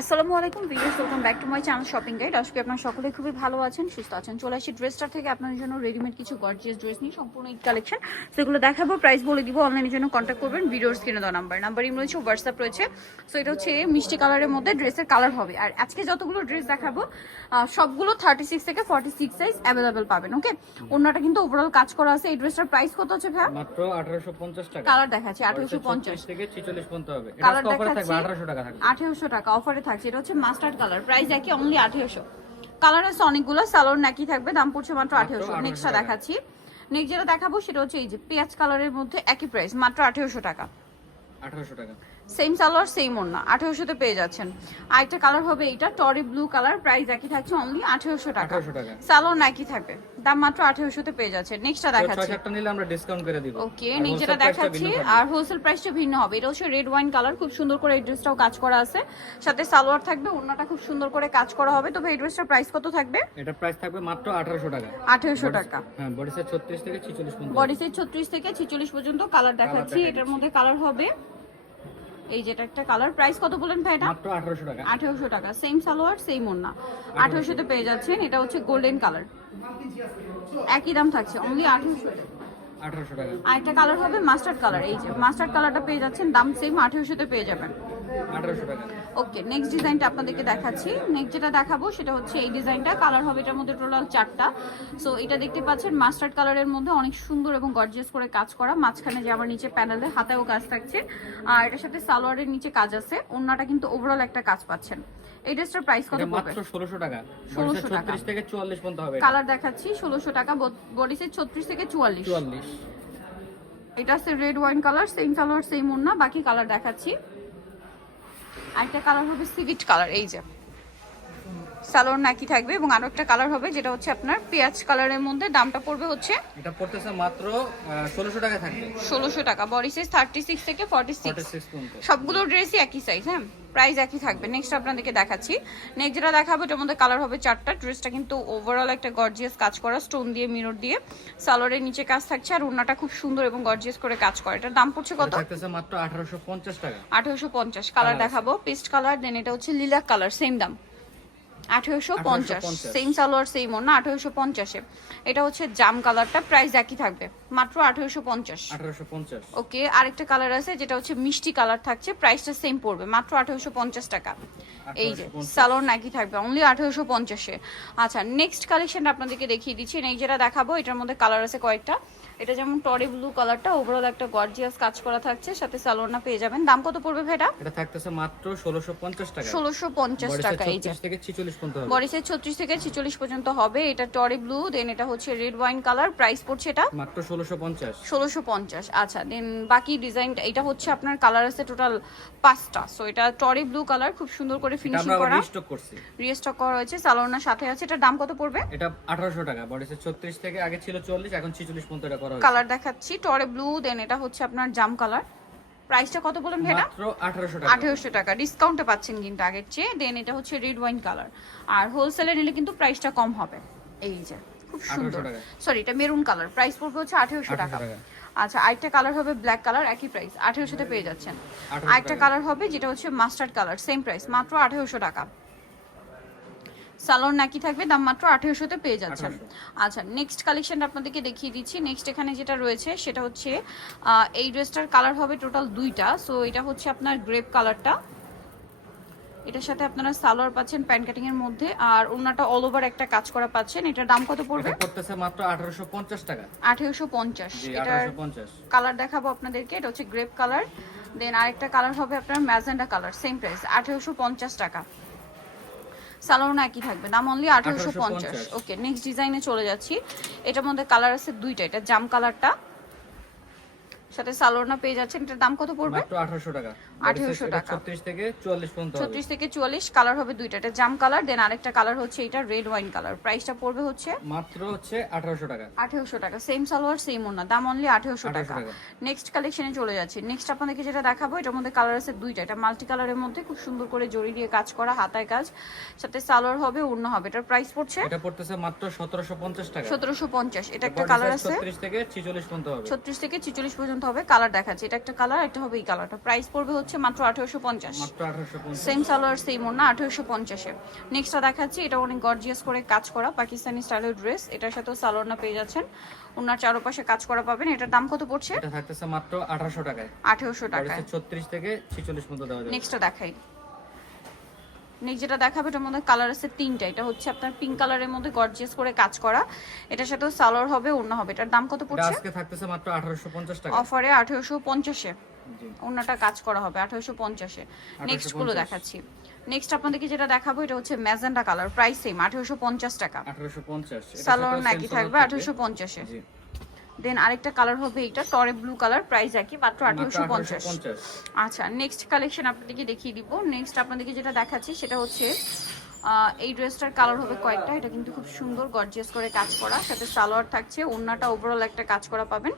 আসসালামু আলাইকুম viewers, welcome back to my channel shopping guide. আজকে আপনারা সকলে খুবই ভালো আছেন, সুস্থ আছেন। চলে আসি ড্রেসটা থেকে আপনাদের জন্য রেডিমেড কিছু গর্জিয়াস ড্রেস নিয়ে সম্পূর্ণ ঈদ কালেকশন, সেগুলো দেখাবো, প্রাইস বলে দিব। অনলাইনের জন্য কন্ট্যাক্ট করবেন, ভিডিওর স্ক্রিনে দেওয়া নাম্বার ইম রয়েছে, হোয়াটসঅ্যাপ রয়েছে। সো এটা হচ্ছে মিষ্টি কালারের মধ্যে ড্রেসের কালার হবে। আর আজকে যতগুলো ড্রেস দেখাবো সবগুলো 36 থেকে 46 সাইজ অ্যাভেলেবেল পাবেন। ওকে, অন্যটা কিন্তু ওভারঅল কাজ করা আছে। এই ড্রেসটার প্রাইস কত আছে ভাই? মাত্র 1850 টাকা। কালার দেখাচ্ছি 1850 থেকে 46 পর্যন্ত হবে। এটা কালার অফারে থাকবে দেখাচ্ছি 1800 টাকা থাকবে। 1800 টাকা অফারে থাকছে। এটা হচ্ছে মাস্টার্ড কালার, প্রাইস একই, অনলি 1800। কালার আছে অনেকগুলো, সালোয়ার নাকি থাকবে, দাম পড়ছে মাত্র 1800। নেক্সটটা দেখাচ্ছি। নেক্সট যেটা দেখাবো সেটা হচ্ছে এই যে পেঁয়াজ কালারের মধ্যে একই প্রাইস, মাত্র 1800 টাকা। 1800 টাকা সেম সালোয়ার সেম ওড়না, 1800 তে পেয়ে যাচ্ছেন। আরেকটা কালার হবে এটা টরি ব্লু কালার, প্রাইস একই থাকছে, অনলি 1800 টাকা। 1800 টাকা সালোয়ার নাকি থাকবে, দাম মাত্র 1800 তে পেয়ে যাচ্ছেন। নেক্সটটা দেখাচ্ছি। 6-7টা নিলে আমরা ডিসকাউন্ট করে দিব। ওকে, নেক্সট যেটা দেখাচ্ছি আর হোলসেল প্রাইসটা ভিন্ন হবে। এটা হচ্ছে রেড ওয়াইন কালার, খুব সুন্দর করে এই ড্রেসটাও কাজ করা আছে, সাথে সালোয়ার থাকবে, ওড়নাটা খুব সুন্দর করে কাজ করা হবে। তবে এই ড্রেসটার প্রাইস কত থাকবে? এটা প্রাইস থাকবে মাত্র 1800 টাকা। 1800 টাকা। হ্যাঁ, বডি সাইজ 36 থেকে 46 পর্যন্ত। বডি সাইজ 36 থেকে 46 পর্যন্ত কালার দেখাচ্ছি। এটার মধ্যে কালার হবে এই যেটা একটা কালার, প্রাইস কত বলেন ভাই? এটা মাত্র 1800 টাকা। 1800 টাকা, সেম সালোয়ার সেম ওড়না, 1800 তে পেয়ে যাচ্ছেন। এটা হচ্ছে গোল্ডেন কালার, একই দাম থাকছে, অনলি 1800 টাকা। 1800 টাকা। আরেকটা কালার হবে মাস্টার্ড কালার, এই যে মাস্টার্ড কালারটা পেয়ে যাচ্ছেন, দাম সেম, 1800 তে পেয়ে যাবেন। 1800 টাকা। ওকে, নেক্সট ডিজাইনটা আপনাদেরকে দেখাচ্ছি। নেক্সট যেটা দেখাবো সেটা হচ্ছে এই ডিজাইনটা, কালার হবে এটার মধ্যে টোটাল 4টা। সো এটা দেখতে পাচ্ছেন মাস্টার্ড কালারের মধ্যে অনেক সুন্দর এবং গর্জিয়াস করে কাজ করা, মাঝখানে যে আমার নিচে প্যানেলে হাতেও কাজ থাকছে, আর এটার সাথে সালোয়ারের নিচে কাজ আছে। ওড়নাটা কিন্তু ওভারঅল একটা কাজ পাচ্ছেন। এই ড্রেসটার প্রাইস কত পড়বে? মাত্র 1600 টাকা। 1600 টাকা। 36 থেকে 44 পর্যন্ত হবে। কালার দেখাচ্ছি 1600 টাকা, বডি সাইজ 36 থেকে 44। 44। এটা হচ্ছে red wine colour, same salwar same ওড়না। বাকি কালার দেখাচ্ছি। আরেকটা কালার হবে সিভিট কালার, এই যে সালোয়ার নাকি থাকবে, এবং আরো একটা কালার হবে যেটা হচ্ছে আপনার পেঁয়াজ কালারের মধ্যে, দামটা পড়বে হচ্ছে এটা পড়তেছে মাত্র 1600 টাকা থাকবে। 1600 টাকা। বডি সাইজ 36 থেকে 46। 46 পর্যন্ত। সবগুলো ড্রেসই একই সাইজ, হ্যাঁ, প্রাইস একই থাকবে। নেক্সট আপনাদেরকে দেখাচ্ছি। নেক্সট যেটা দেখাবো এটার মধ্যে কালার হবে 4টা। ড্রেসটা কিন্তু ওভারঅল একটা গর্জিয়াস কাজ করা, স্টোন দিয়ে মিরর দিয়ে, সালোয়ারের নিচে কাজ থাকছে, আর ওড়নাটা খুব সুন্দর এবং গর্জিয়াস করে কাজ করে। এটার দাম পড়ছে কত? থাকতেছে মাত্র 1850 টাকা। 1850। কালার দেখাবো পেস্ট কালার, দেন এটা হচ্ছে লিলাক কালার, সেম দাম 1850। সেম সালোয়ার সেম ওড়না, 1850-এ। এটা হচ্ছে জাম কালারটা, প্রাইস একই থাকবে, মাত্র 1850। 1850। ওকে, আরেকটা কালার আছে যেটা হচ্ছে মিষ্টি কালার থাকছে, প্রাইসটা সেম পড়বে, মাত্র 1850 টাকা। এই যে সালোয়ার নাকি থাকবে, অনলি 1850-এ। আচ্ছা, নেক্সট কালেকশনটা আপনাদেরকে দেখিয়ে দিচ্ছি। এই যেটা দেখাবো এটার মধ্যে কালার আছে কয়েকটা। এটা যেমন টরি ব্লু কালারটা, ওভারঅল একটা গর্জিয়াস কাজ করা থাকছে, সাথে সালোয়ারটা পেয়ে যাবেন। দাম কত পড়বে ভাই এটা? এটা থাকতেছে মাত্র 1650 টাকা। 1650 টাকা। এই যে 36 থেকে 46 পর্যন্ত হবে। বডি সাইজ 36 থেকে 46 পর্যন্ত হবে। এটা টরি ব্লু, দেন এটা হচ্ছে রেড ওয়াইন কালার, প্রাইস পড়ছে এটা মাত্র 1650। 1650। আচ্ছা, দেন বাকি ডিজাইনটা, এটা হচ্ছে আপনার কালার আছে টোটাল 5টা। সো এটা টরি ব্লু কালার, খুব সুন্দর করে ফিনিশিং করা, রিস্টক করছি, রিস্টক করা হয়েছে, সালোয়ারনার সাথে আছে। এটার দাম কত পড়বে? এটা 1800 টাকা। বডি সাইজ 36 থেকে আগে ছিল 44, এখন 46 পর্যন্ত এটা করা হয়েছে। কালার দেখাচ্ছি টরি ব্লু, দেন এটা হচ্ছে আপনার জাম কালার। প্রাইসটা কত বলেন ভাই? এটা মাত্র 1800 টাকা। 1800 টাকা, ডিসকাউন্টে পাচ্ছেন কিন্তু আগের চেয়ে। দেন এটা হচ্ছে রেড ওয়াইন কালার, আর হোলসেলে নিলে কিন্তু প্রাইসটা কম হবে। এই যে খুব সুন্দর, সরি এটা মেরুন কালার, প্রাইস পড়বে হচ্ছে 1800 টাকা। আচ্ছা, আরেকটা কালার হবে ব্ল্যাক কালার, একই প্রাইস 1800 তে পেয়ে যাচ্ছেন। আরেকটা কালার হবে যেটা হচ্ছে মাস্টার্ড কালার, সেম প্রাইস, মাত্র 1800 টাকা। সালোয়ার নাকি থাকবে, দাম মাত্র 1800 তে পেয়ে যাচ্ছেন। আচ্ছা, নেক্সট কালেকশনটা আপনাদেরকে দেখিয়ে দিচ্ছি। নেক্সট এখানে যেটা রয়েছে সেটা হচ্ছে এই ড্রেসটার কালার হবে টোটাল 2টা। সো এটা হচ্ছে আপনার গ্রেপ কালারটা, এটার সাথে আপনারা সালোয়ার পাচ্ছেন প্যান্ট কাটিং এর মধ্যে, আর ওড়নাটা অল ওভার একটা কাজ করা পাচ্ছেন। এটার দাম কত পড়বে? এটা পড়তেছে মাত্র 1850 টাকা। 1850। জি, এটার 1850। কালার দেখাবো আপনাদেরকে। এটা হচ্ছে গ্রেপ কালার, দেন আরেকটা কালার হবে আপনার ম্যাজেন্ডা কালার, সেম প্রাইস 1850 টাকা। সালোয়ার একই থাকবে, দাম অনলি 1850। ওকে, নেক্সট ডিজাইনে চলে যাচ্ছি। এটার মধ্যে কালার আছে 2টা। এটা জাম কালারটা, সাথে সালোয়ারনা পেয়ে যাচ্ছেন। এটার দাম কত পড়বে? মাত্র 1800 টাকা। 1800 টাকা। 36 থেকে 44 পর্যন্ত হবে। 36 থেকে 44। কালার হবে 2টা। এটা জাম কালার, দেন আরেকটা কালার হচ্ছে এটা রেড ওয়াইন কালার। প্রাইসটা পড়বে হচ্ছে মাত্র হচ্ছে 1800 টাকা। 1800 টাকা। সেম সালোয়ার সেম ওড়না, দাম অনলি 1800 টাকা। নেক্সট কালেকশনে চলে যাচ্ছি। নেক্সট আপনাদেরকে যেটা দেখাবো এটার মধ্যে কালার আছে 2টা। এটা মাল্টি কালারের মধ্যে খুব সুন্দর করে জড়ি দিয়ে কাজ করা, হাতায় কাজ, সাথে সালোয়ার হবে, ওড়না হবে। এটার প্রাইস পড়ছে এটা পড়তেছে মাত্র 1750 টাকা। 1750। এটা একটা কালার আছে 36 থেকে 46 পর্যন্ত হবে। 36 থেকে 46 পর্যন্ত পর্যন্ত হবে। কালার দেখাচ্ছি, এটা একটা কালার, এটা হবে এই কালারটা। প্রাইস পড়বে হচ্ছে মাত্র 1850। মাত্র 1850। সেম সালোয়ার সেম ওড়না, 1850-এ। নেক্সটটা দেখাচ্ছি, এটা অনেক গর্জিয়াস করে কাজ করা পাকিস্তানি স্টাইলের ড্রেস। এটার সাথেও সালোয়ারটা পেয়ে যাচ্ছেন, ওনার চারপাশে কাজ করা পাবেন। এটার দাম কত পড়ছে? এটা থাকতেছে মাত্র 1800 টাকায়। 1800 টাকায়। 36 থেকে 46 পর্যন্ত দেওয়া যাবে। নেক্সটটা দেখাই। নেক্সট যেটা দেখাবে, এটার মধ্যে কালার আছে তিনটা। এটা হচ্ছে আপনার পিঙ্ক কালারের মধ্যে গর্জিয়াস করে কাজ করা। এটার সাথেও সালোয়ার হবে, ওড়না হবে। এটার দাম কত এটা পড়ছে? আজকে থাকতেছে মাত্র 1850 টাকা। অফারে 1850-এ জি। ওড়নাটা কাজ করা হবে 1850-এ। নেক্সট গুলো দেখাচ্ছি। নেক্সট আপনাদেরকে যেটা দেখাবো, এটা হচ্ছে ম্যাজেন্টা কালার। প্রাইস সেম 1850 টাকা। 1850। সালোয়ার নাকি থাকবে 1850-এ। জি। দেন আরেকটা কালার হবে এইটা টরে ব্লু কালার, প্রাইস একই, মাত্র 1850। আচ্ছা, নেক্সট কালেকশন আপনাদেরকে দেখিয়ে দিব। নেক্সট আপনাদেরকে যেটা দেখাচ্ছি সেটা হচ্ছে এই ড্রেসটার কালার হবে কয়েকটা। এটা কিন্তু খুব সুন্দর গর্জিয়াস করে কাজ করা, সাথে সালোয়ার থাকছে, ওড়নাটা ওভারঅল একটা কাজ করা পাবেন।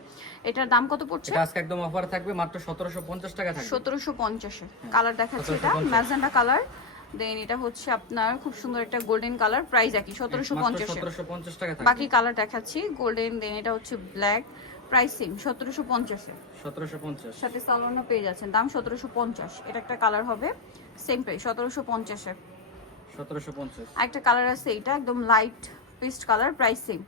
এটার দাম কত পড়ছে? এটা আজকে একদম অফার থাকবে, মাত্র 1750 টাকা থাকবে। 1750-এ। কালার দেখাচ্ছি, এটা ম্যাজেন্টা কালার। দেন এটা হচ্ছে আপনার খুব সুন্দর একটা গোল্ডেন কালার, প্রাইস একই 1750-এ। 1750 টাকা থাকবে। বাকি কালার দেখাচ্ছি, গোল্ডেন, দেন এটা হচ্ছে ব্ল্যাক, প্রাইস সেম 1750-এ। 1750। সাথে সালোয়ারও পেয়ে যাচ্ছেন, দাম 1750। এটা একটা কালার হবে সেম প্রাইস 1750-এ। 1750। আরেকটা কালার আছে, এটা একদম light paste colour, price same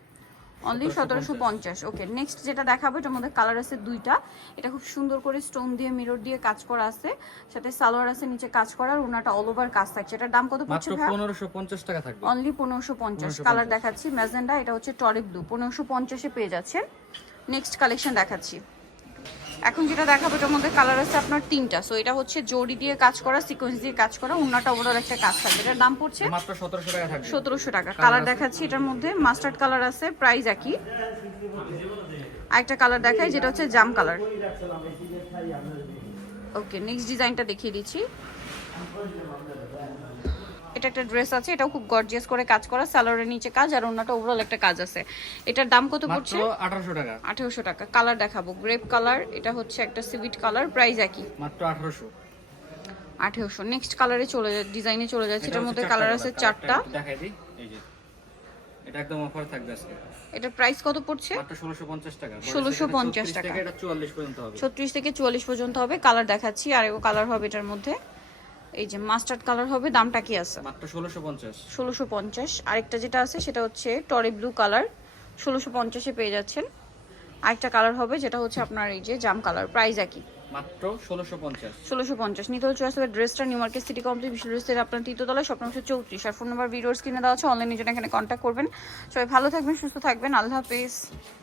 only 1750। Okay, next যেটা দেখাবো, এটার মধ্যে কালার আছে দুইটা। এটা খুব সুন্দর করে স্টোন দিয়ে মিরর দিয়ে কাজ করা আছে, সাথে সালোয়ার আছে নিচে কাজ করার, ওনাটা অল ওভার কাজ থাকছে। এটার দাম কত পড়ছে মাত্র ভাই? 1550 টাকা থাকবে। অনলি 1550। কালার দেখাচ্ছি ম্যাজেন্ডা, এটা হচ্ছে টরে ব্লু, 1550-এ পেয়ে যাচ্ছেন। নেক্সট কালেকশন দেখাচ্ছি। এখন যেটা দেখাবো, এটার মধ্যে কালার আছে আপনার তিনটা। সো এটা হচ্ছে জড়ি দিয়ে কাজ করা, সিকোয়েন্স দিয়ে কাজ করা, ওনাটা ওভারঅল একটা কাজ থাকবে। এটার দাম পড়ছে মাত্র 1700 টাকা থাকবে। 1700 টাকা। কালার দেখাচ্ছি, এটার মধ্যে মাস্টার্ড কালার আছে, প্রাইস একই। আরেকটা কালার দেখাই, যেটা হচ্ছে জাম কালার। ওকে, নেক্সট ডিজাইনটা দেখিয়ে দিচ্ছি। এটা একটা ড্রেস আছে, এটাও খুব গর্জিয়াস করে কাজ করা, সালোয়ারের নিচে কাজ আর ওন্নাটা ওভারঅল একটা কাজ আছে। এটার দাম কত পড়ছে? মাত্র 1800 টাকা। 1800 টাকা। কালার দেখাবো, গ্রেপ কালার, এটা হচ্ছে একটা সিভিট কালার, প্রাইস একই, মাত্র 1800। 1800। নেক্সট কালারে চলে যায়, ডিজাইনে চলে যাচ্ছে। এটার মধ্যে কালার আছে চারটা। দেখাই দিই, এই যে এটা একদম অফার থাকবে আজকে। এটার প্রাইস কত পড়ছে? মাত্র 1650 টাকা। 1650 টাকা। এটা 44 পর্যন্ত হবে। 36 থেকে 44 পর্যন্ত হবে। কালার দেখাচ্ছি, আর এগো কালার হবে এটার মধ্যে, এই যে মাস্টার্ড কালার হবে। দামটা কি আছে? মাত্র 1650। 1650। আরেকটা যেটা আছে সেটা হচ্ছে টরে ব্লু কালার, 1650-এ পেয়ে যাচ্ছেন। আরেকটা কালার হবে যেটা হচ্ছে আপনার এই যে জাম কালার, প্রাইস একই, মাত্র 1650। 1650। নিতে হলে চলে আসবে ড্রেসটা নিউ মার্কেট সিটি কমপ্লেক্স বিশাল ড্রেসের আপনার তৃতীয়তলায়, স্বপ্ন 34। আর ফোন নাম্বার ভিডিওস কিনে দেওয়া আছে, অনলাইনে জন্য এখানে কন্ট্যাক্ট করবেন। সবাই ভালো থাকবেন, সুস্থ থাকবেন, আল্লাহ হাফেজ।